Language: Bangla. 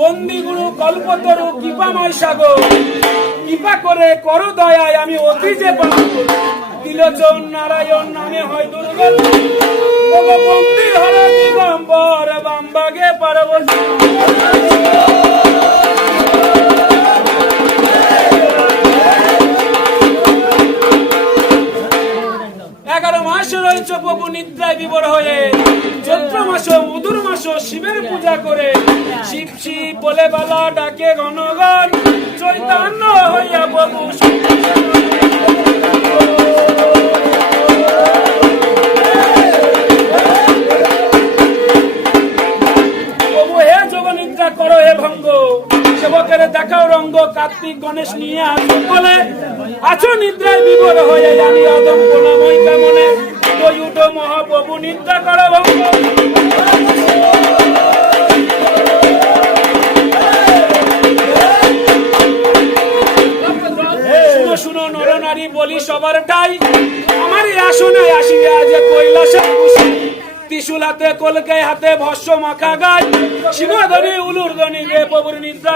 বন্দিগুরু কল্পতরু কৃপাময় সাগর কৃপা করে করো দয়ায় আমি অতি যে তিলোচন নারায়ণ নামে হয় দুর্গল বন্দি হর দিগম্বর বামবাগে পার্বতী রয়েছে প্রভু নিদ্রায় বিভোর হয়ে চৈত্র মাস মধুর মাস শিবের পূজা করে শিব শিব বলে বালা ডাকে গণগণ চৈতন্য হইয়া প্রভু প্রভু হে যোগ নিদ্রা করো হে ভঙ্গ সেবকের দেখাও রঙ্গ কার্তিক গণেশ নিয়ে আসো বলে আছো নিদ্রায় বিভোর হয়ে জানি অদম প্রণাময় কামনে উঠো মহাপ্রভু নিদ্রা করো ভঙ্গ শুনো শুনো নর নারী বলি সবার ঠাই আমার আসনে আসিবে আজ কৈলাসে ত্রিশূল হাতে কলকায় হাতে ভস্য মাখা গায় সিংহধ্বনি উলুর ধ্বনি গে প্রভুর নিদ্রা